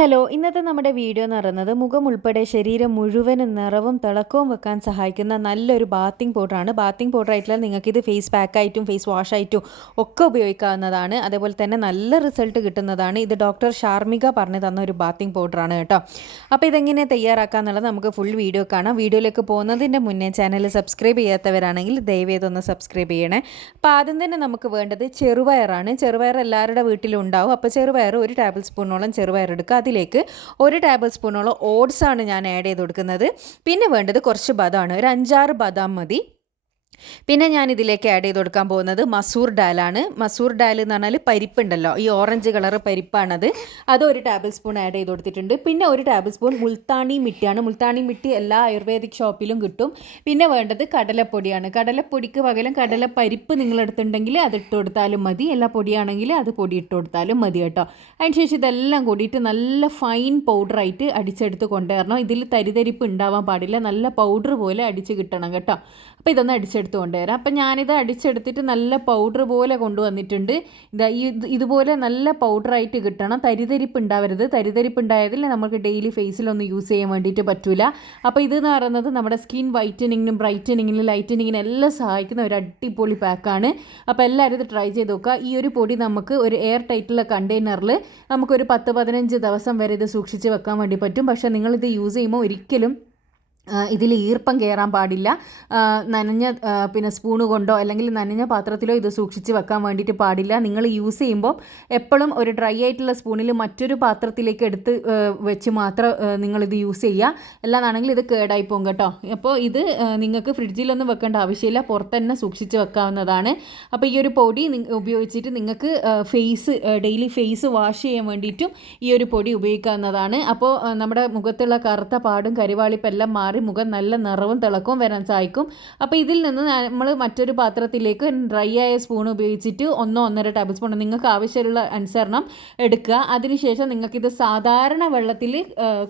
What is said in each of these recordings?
Hello, ഇന്നത്തെ നമ്മുടെ video എന്ന് പറയുന്നത് മുഖം ഉൾപ്പെടെ ശരീരം മുഴുവനും നിറവും തിളക്കവും വെക്കാൻ സഹായിക്കുന്ന നല്ലൊരു ബാത്തിങ് പൗഡറാണ്. ബാത്തിങ് പൗഡർ ആയിട്ടുള്ള നിങ്ങൾക്കിത് ഫേസ് പാക്കായിട്ടും ഫേസ് വാഷായിട്ടും ഒക്കെ ഉപയോഗിക്കാവുന്നതാണ്. അതേപോലെ തന്നെ നല്ല റിസൾട്ട് കിട്ടുന്നതാണ്. ഇത് ഡോക്ടർ ഷാർമിക പറഞ്ഞു തന്ന ഒരു ബാത്തിങ് പൗഡറാണ് കേട്ടോ. അപ്പോൾ ഇതെങ്ങനെ തയ്യാറാക്കാന്നുള്ളത് നമുക്ക് ഫുൾ വീഡിയോ കാണാം. വീഡിയോയിലേക്ക് പോകുന്നതിൻ്റെ മുന്നേ ചാനൽ സബ്സ്ക്രൈബ് ചെയ്യാത്തവരാണെങ്കിൽ ദയവേതൊന്ന് സബ്സ്ക്രൈബ് ചെയ്യണേ. അപ്പോൾ ആദ്യം തന്നെ നമുക്ക് വേണ്ടത് ചെറുപയറാണ്. ചെറുപയർ എല്ലാവരുടെ വീട്ടിലും ഉണ്ടാവും. അപ്പോൾ ചെറുപയർ 1 ടേബിൾ സ്പൂണോളം ചെറുപയർ എടുക്കുക. അതിലേക്ക് 1 ടേബിൾ സ്പൂണോളം ഓട്സാണ് ഞാൻ ആഡ് ചെയ്ത് കൊടുക്കുന്നത്. പിന്നെ വേണ്ടത് കുറച്ച് ബദാമാണ്, ഒരു 5-6 ബദാം മതി. പിന്നെ ഞാൻ ഇതിലേക്ക് ആഡ് ചെയ്ത് കൊടുക്കാൻ പോകുന്നത് മസൂർ ഡാലാണ്. മസൂർ ഡാൽ എന്ന് പറഞ്ഞാൽ പരിപ്പുണ്ടല്ലോ, ഈ ഓറഞ്ച് കളർ പരിപ്പാണത്. അത് 1 ടേബിൾ സ്പൂൺ ആഡ് ചെയ്ത് കൊടുത്തിട്ടുണ്ട്. പിന്നെ 1 ടേബിൾ സ്പൂൺ മുൾത്താണി മിട്ടിയാണ്. മുൾത്താണി മിട്ടി എല്ലാ ആയുർവേദിക് ഷോപ്പിലും കിട്ടും. പിന്നെ വേണ്ടത് കടലപ്പൊടിയാണ്. കടലപ്പൊടിക്ക് പകരം കടലപ്പരിപ്പ് നിങ്ങളെടുത്തുണ്ടെങ്കിൽ അത് ഇട്ട് കൊടുത്താലും മതി. എല്ലാ പൊടിയാണെങ്കിൽ അത് പൊടി ഇട്ട് കൊടുത്താലും മതി കേട്ടോ. അതിനുശേഷം ഇതെല്ലാം കൂടിയിട്ട് നല്ല ഫൈൻ പൗഡറായിട്ട് അടിച്ചെടുത്ത് കൊണ്ടുവരണം. ഇതിൽ തരിതരിപ്പ് ഉണ്ടാവാൻ പാടില്ല, നല്ല പൗഡർ പോലെ അടിച്ച് കിട്ടണം കേട്ടോ. അപ്പോൾ ഇതൊന്ന് അടിച്ചെടുത്ത് കൊണ്ടുവരാം. അപ്പം ഞാനിത് അടിച്ചെടുത്തിട്ട് നല്ല പൗഡർ പോലെ കൊണ്ടുവന്നിട്ടുണ്ട്. ഇതുപോലെ നല്ല പൗഡറായിട്ട് കിട്ടണം, തരിതരിപ്പ് ഉണ്ടാവരുത്. തരിതരിപ്പ് ഉണ്ടായതിൽ നമുക്ക് ഡെയിലി ഫേസിലൊന്നും യൂസ് ചെയ്യാൻ വേണ്ടിയിട്ട് പറ്റില്ല. അപ്പോൾ ഇതെന്ന് പറയുന്നത് നമ്മുടെ സ്കിൻ വൈറ്റനിങ്ങിനും ബ്രൈറ്റനിങ്ങിനും ലൈറ്റനിങ്ങിനും എല്ലാം സഹായിക്കുന്ന ഒരു അടിപൊളി പാക്കാണ്. അപ്പോൾ എല്ലാവരും ഇത് ട്രൈ ചെയ്ത് നോക്കുക. ഈ ഒരു പൊടി നമുക്ക് ഒരു എയർ ടൈറ്റുള്ള കണ്ടെയ്നറിൽ നമുക്കൊരു 10-15 ദിവസം വരെ ഇത് സൂക്ഷിച്ച് വെക്കാൻ വേണ്ടി പറ്റും. പക്ഷേ നിങ്ങളിത് യൂസ് ചെയ്യുമ്പോൾ ഒരിക്കലും ഇതിൽ ഈർപ്പം കയറാൻ പാടില്ല. നനഞ്ഞ പിന്നെ സ്പൂണ് കൊണ്ടോ അല്ലെങ്കിൽ നനഞ്ഞ പാത്രത്തിലോ ഇത് സൂക്ഷിച്ച് വെക്കാൻ വേണ്ടിയിട്ട് പാടില്ല. നിങ്ങൾ യൂസ് ചെയ്യുമ്പോൾ എപ്പോഴും ഒരു ഡ്രൈ ആയിട്ടുള്ള സ്പൂണിൽ മറ്റൊരു പാത്രത്തിലേക്ക് എടുത്ത് വെച്ച് മാത്രം നിങ്ങളിത് യൂസ് ചെയ്യുക. അല്ലാന്നാണെങ്കിൽ ഇത് കേടായി പോകും കേട്ടോ. അപ്പോൾ ഇത് നിങ്ങൾക്ക് ഫ്രിഡ്ജിലൊന്നും വെക്കേണ്ട ആവശ്യമില്ല, പുറത്ത് തന്നെ സൂക്ഷിച്ച് വെക്കാവുന്നതാണ്. അപ്പോൾ ഈ ഒരു പൊടി ഉപയോഗിച്ചിട്ട് നിങ്ങൾക്ക് ഡെയിലി ഫേസ് വാഷ് ചെയ്യാൻ വേണ്ടിയിട്ടും ഈ ഒരു പൊടി ഉപയോഗിക്കാവുന്നതാണ്. അപ്പോൾ നമ്മുടെ മുഖത്തുള്ള കറുത്ത പാടും കരിവാളിപ്പെല്ലാം മാറി മുഖം നല്ല നിറവും തിളക്കവും വരാൻ സഹായിക്കും. അപ്പോൾ ഇതിൽ നിന്ന് നമ്മൾ മറ്റൊരു പാത്രത്തിലേക്ക് ഡ്രൈ ആയ സ്പൂൺ ഉപയോഗിച്ചിട്ട് 1-1.5 ടേബിൾ സ്പൂൺ നിങ്ങൾക്ക് ആവശ്യമുള്ള അനുസരണം എടുക്കുക. അതിനുശേഷം നിങ്ങൾക്കിത് സാധാരണ വെള്ളത്തിൽ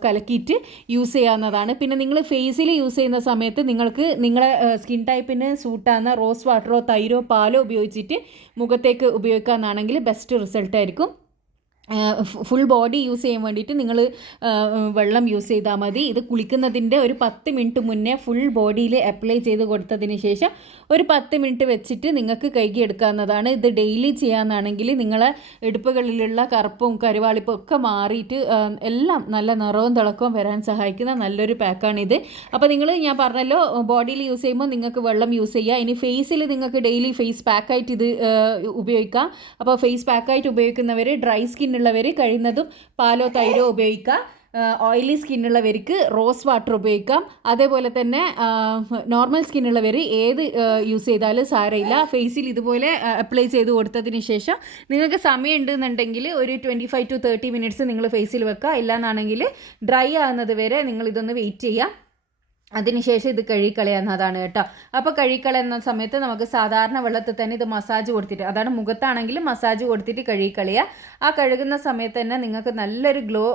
കലക്കിയിട്ട് യൂസ് ചെയ്യാവുന്നതാണ്. പിന്നെ നിങ്ങൾ ഫേസിൽ യൂസ് ചെയ്യുന്ന സമയത്ത് നിങ്ങൾക്ക് നിങ്ങളുടെ സ്കിൻ ടൈപ്പിന് സൂട്ടാകുന്ന റോസ് വാട്ടറോ തൈരോ പാലോ ഉപയോഗിച്ചിട്ട് മുഖത്തേക്ക് ഉപയോഗിക്കാമെന്നാണെങ്കിൽ ബെസ്റ്റ് റിസൾട്ട് ആയിരിക്കും. ഫുൾ ബോഡി യൂസ് ചെയ്യാൻ വേണ്ടിയിട്ട് നിങ്ങൾ വെള്ളം യൂസ് ചെയ്താൽ മതി. ഇത് കുളിക്കുന്നതിൻ്റെ ഒരു 10 മിനിറ്റ് മുന്നേ ഫുൾ ബോഡിയിൽ അപ്ലൈ ചെയ്ത് കൊടുത്തതിന് ശേഷം ഒരു 10 മിനിറ്റ് വെച്ചിട്ട് നിങ്ങൾക്ക് കഴുകിയെടുക്കാവുന്നതാണ്. ഇത് ഡെയിലി ചെയ്യാമെന്നാണെങ്കിൽ നിങ്ങളെ ഇടുപ്പുകളിലുള്ള കറുപ്പും കരുവാളിപ്പും ഒക്കെ മാറിയിട്ട് എല്ലാം നല്ല നിറവും തിളക്കവും വരാൻ സഹായിക്കുന്ന നല്ലൊരു പാക്കാണിത്. അപ്പോൾ ഞാൻ പറഞ്ഞല്ലോ, ബോഡിയിൽ യൂസ് ചെയ്യുമ്പോൾ നിങ്ങൾക്ക് വെള്ളം യൂസ് ചെയ്യുക. ഇനി ഫേസിൽ നിങ്ങൾക്ക് ഡെയിലി ഫേസ് പാക്കായിട്ട് ഇത് ഉപയോഗിക്കാം. അപ്പോൾ ഫേസ് പാക്കായിട്ട് ഉപയോഗിക്കുന്നവർ ഡ്രൈ സ്കിൻ ഉള്ളവർ കഴിയുന്നതും പാലോ തൈരോ ഉപയോഗിക്കുക. ഓയിലി സ്കിന്നുള്ളവർക്ക് റോസ് വാട്ടർ ഉപയോഗിക്കാം. അതേപോലെ തന്നെ നോർമൽ സ്കിന്നുള്ളവർ ഏത് യൂസ് ചെയ്താലും സാരമില്ല. ഫേസിൽ ഇതുപോലെ അപ്ലൈ ചെയ്ത് കൊടുത്തതിന് ശേഷം നിങ്ങൾക്ക് സമയം ഉണ്ടെന്നുണ്ടെങ്കിൽ ഒരു 25-30 മിനിറ്റ്സ് നിങ്ങൾ ഫേസിൽ വെക്കുക. ഇല്ലയെന്നാണെങ്കിൽ ഡ്രൈ ആകുന്നത് വരെ നിങ്ങളിതൊന്ന് വെയിറ്റ് ചെയ്യുക. അതിനുശേഷം ഇത് കഴുകിക്കളയാവുന്നതാണ് കേട്ടോ. അപ്പോൾ കഴുകിക്കളയുന്ന സമയത്ത് നമുക്ക് സാധാരണ വെള്ളത്തിൽ തന്നെ ഇത് മസാജ് കൊടുത്തിട്ട്, അതാണ് മുഖത്താണെങ്കിൽ മസാജ് കൊടുത്തിട്ട് കഴുകിക്കളയുക. ആ കഴുകുന്ന സമയത്ത് തന്നെ നിങ്ങൾക്ക് നല്ലൊരു ഗ്ലോ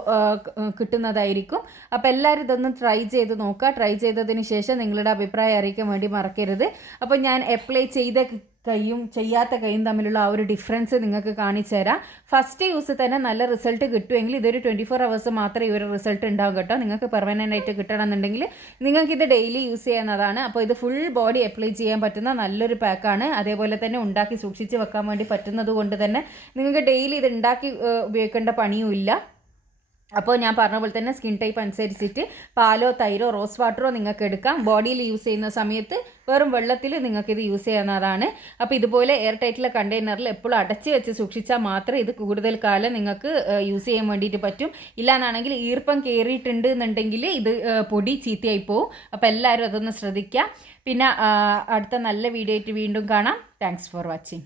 കിട്ടുന്നതായിരിക്കും. അപ്പോൾ എല്ലാവരും ഇതൊന്ന് ട്രൈ ചെയ്ത് നോക്കുക. ട്രൈ ചെയ്തതിന് ശേഷം നിങ്ങളുടെ അഭിപ്രായം അറിയിക്കാൻ വേണ്ടി മറക്കരുത്. അപ്പോൾ ഞാൻ അപ്ലൈ ചെയ്ത കൈയും ചെയ്യാത്ത കൈയും തമ്മിലുള്ള ആ ഒരു ഡിഫറൻസ് നിങ്ങൾക്ക് കാണിച്ചു തരാം. ഫസ്റ്റ് യൂസ് തന്നെ നല്ല റിസൾട്ട് കിട്ടുമെങ്കിൽ ഇതൊരു 24 hours മാത്രമേ ഈ ഒരു റിസൾട്ട് ഉണ്ടാവും കേട്ടോ. നിങ്ങൾക്ക് പെർമനൻ്റ് ആയിട്ട് കിട്ടണമെന്നുണ്ടെങ്കിൽ നിങ്ങൾക്കിത് ഡെയിലി യൂസ് ചെയ്യുന്നതാണ്. അപ്പോൾ ഇത് ഫുൾ ബോഡി അപ്ലൈ ചെയ്യാൻ പറ്റുന്ന നല്ലൊരു പാക്കാണ്. അതേപോലെ തന്നെ ഉണ്ടാക്കി സൂക്ഷിച്ച് വെക്കാൻ വേണ്ടി പറ്റുന്നത് കൊണ്ട് തന്നെ നിങ്ങൾക്ക് ഡെയിലി ഇത് ഉണ്ടാക്കി ഉപയോഗിക്കേണ്ട പണിയുമില്ല. അപ്പോൾ ഞാൻ പറഞ്ഞ പോലെ തന്നെ സ്കിൻ ടൈപ്പ് അനുസരിച്ചിട്ട് പാലോ തൈരോ റോസ് വാട്ടറോ നിങ്ങൾക്ക് എടുക്കാം. ബോഡിയിൽ യൂസ് ചെയ്യുന്ന സമയത്ത് വെറും വെള്ളത്തിൽ നിങ്ങൾക്കിത് യൂസ് ചെയ്യാവുന്നതാണ്. അപ്പോൾ ഇതുപോലെ എയർ ടൈറ്റുള്ള കണ്ടെയ്നറിൽ എപ്പോഴും അടച്ച് വെച്ച് സൂക്ഷിച്ചാൽ മാത്രമേ ഇത് കൂടുതൽ കാലം നിങ്ങൾക്ക് യൂസ് ചെയ്യാൻ വേണ്ടിയിട്ട് പറ്റും. ഇല്ലാന്നാണെങ്കിൽ ഈർപ്പം കയറിയിട്ടുണ്ട് എന്നുണ്ടെങ്കിൽ ഇത് പൊടി ചീത്തയായി പോവും. അപ്പോൾ എല്ലാവരും അതൊന്ന് ശ്രദ്ധിക്കുക. പിന്നെ അടുത്ത നല്ല വീഡിയോ ആയിട്ട് വീണ്ടും കാണാം. Thanks for watching.